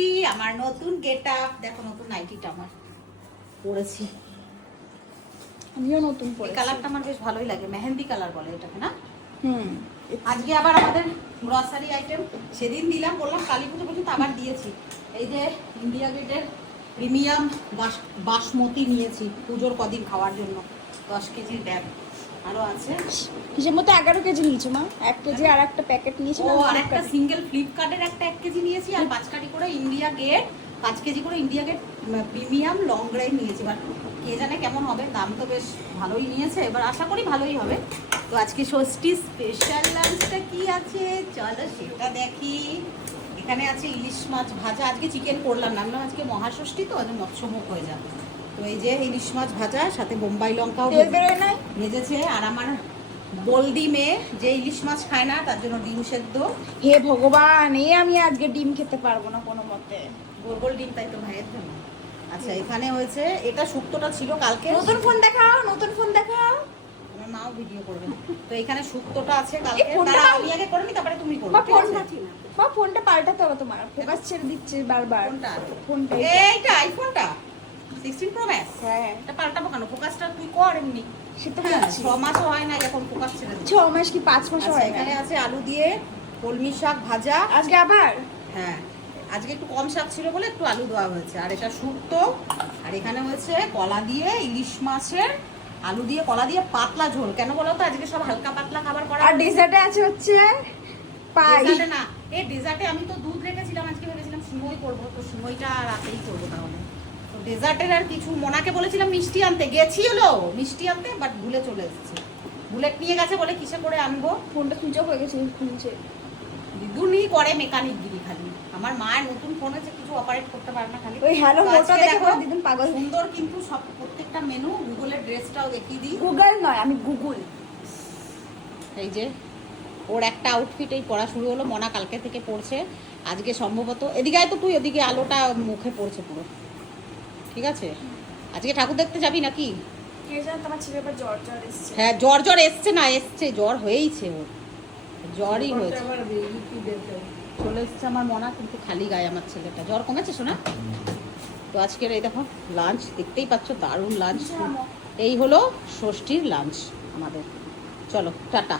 এসছি আমার নতুন গেট আপ দেখো নতুন নাইটিটা আমার পরেছি। আমিও নতুন পরে কালারটা আমার বেশ ভালোই লাগে মেহেন্দি কালার বলে এটাকে না? হুম। আজকে আবার আমাদের গ্রসারি আইটেম সেদিন দিলাম বললাম কালী পুজো পর্যন্ত আবার দিয়েছি। এই যে ইন্ডিয়া গেটের প্রিমিয়াম বাসমতি নিয়েছি পুজোর কদিন খাওয়ার জন্য দশ কেজির ব্যাগ আরও আছে? হিসেব মতো এগারো কেজি নিয়েছো মা? এক কেজি আর একটা প্যাকেট নিয়েছি ও আর একটা সিঙ্গেল ফ্লিপকার্টের একটা এক কেজি নিয়েছি আর পাঁচ কাটি করে ইন্ডিয়া গেট পাঁচ কেজি করে India gate premium long drive নিয়েছি। এবার কে জানে কেমন হবে দাম তো বেশ ভালোই নিয়েছে। এবার আশা করি ভালোই হবে। তো আজকে ষষ্ঠী স্পেশাল লাঞ্চটা কি আছে? চলো সেটা দেখি। এখানে আছে ইলিশ মাছ ভাজা। আজকে চিকেন করলাম না। আজকে মহাষষ্ঠী তো আজ মৎস্যমুখ হয়ে যাবে। তো এই যে ইলিশ মাছ ভাজা সাথে বোম্বাই লঙ্কাও ভেজেছে। আর আমার বলদি মেয়ে যে ইলিশ মাছ খায় না তার জন্য ডিম সেদ্ধ। হে ভগবান এই আমি আজকে ডিম খেতে পারব না কোনো মতে। গোল গোল ডিম তাই তো ভাইয়ের জন্য। আচ্ছা এখানে হয়েছে এটা শুক্তোটা ছিল কালকে। নতুন ফোন দেখাও নতুন ফোন দেখাও। আমার মাও ভিডিও করবে। তো এখানে শুক্তোটা আছে কালকে। ফোনটা- আমি আগে করে নি তারপরে তুমি করবে ফোনটা বা ফোনটা পাল্টাতে হবে তোমার। ফোকাস ছেড়ে দিচ্ছে বারবার? ফোনটা এইটা আইফোনটা সিক্সটিন প্রো ম্যাক্স হ্যাঁ। এটা পাল্টাবো কেন? ফোকাসটা তুই কর এমনি। সে তো হ্যাঁ ছ মাসও হয় না এখন ফোকাস ছেড়ে দিচ্ছি ছ মাস কি পাঁচ মাস আচ্ছা হয় এখানে আছে আলু দিয়ে কলমি শাক ভাজা। আজকে আবার? হ্যাঁ আজকে একটু কম শাক ছিল বলে একটু আলু দেওয়া হয়েছে। আর এটা শুক্তো আর এখানে হয়েছে কলা দিয়ে ইলিশ মাছের আলু দিয়ে কলা দিয়ে পাতলা ঝোল। কেন বলো তো? আজকে সব হালকা পাতলা খাবার করা আর ডেজার্টে আছে হচ্ছে পাই। না। এই ডেজার্টে আমি তো দুধ রেখেছিলাম আজকে ভেবেছিলাম সিমই করব। তো সিমইটা রাতেই করব তাহলে। ডেজার্টের আর কিছু মোনাকে বলেছিলাম মিষ্টি আনতে। গেছি হলো মিষ্টি আনতে বাট ভুলে চলে এসেছে। বুলেট নিয়ে গেছে বলে কিসে করে আনব? ফোনটা সুইচ অফ হয়ে গেছে দিদুনি করে মেকানিক গিরি খালি। আমার মায়ের নতুন ফোন আছে কিছু অপারেট করতে পারে না খালি। ওই হ্যালো মোটা দেখে দিদিন পাগল। সুন্দর কিন্তু সব প্রত্যেকটা মেনু গুগলের ড্রেসটাও দেখিয়ে দিই। গুগল নয় আমি গুগল এই যে ওর একটা আউটফিট এই পড়া শুরু হলো মনা কালকে থেকে পড়ছে আজকে সম্ভবত এদিকে তো তুই ওদিকে আলোটা মুখে পড়ছে পুরো। ঠিক আছে? আজকে ঠাকুর দেখতে যাবি নাকি? হ্যাঁ জ্বর জ্বর এসছে না এসছে জ্বর হয়েইছে ওর। জ্বরই হয়েছে। চলে এসছে আমার মনা কিন্তু খালি গায়ে আমার ছেলেটা। জ্বর কমেছে শোনা তো আজকের এই দেখো লাঞ্চ দেখতেই পাচ্ছ দারুণ লাঞ্চ এই হলো ষষ্ঠীর লাঞ্চ আমাদের। চলো টাটা।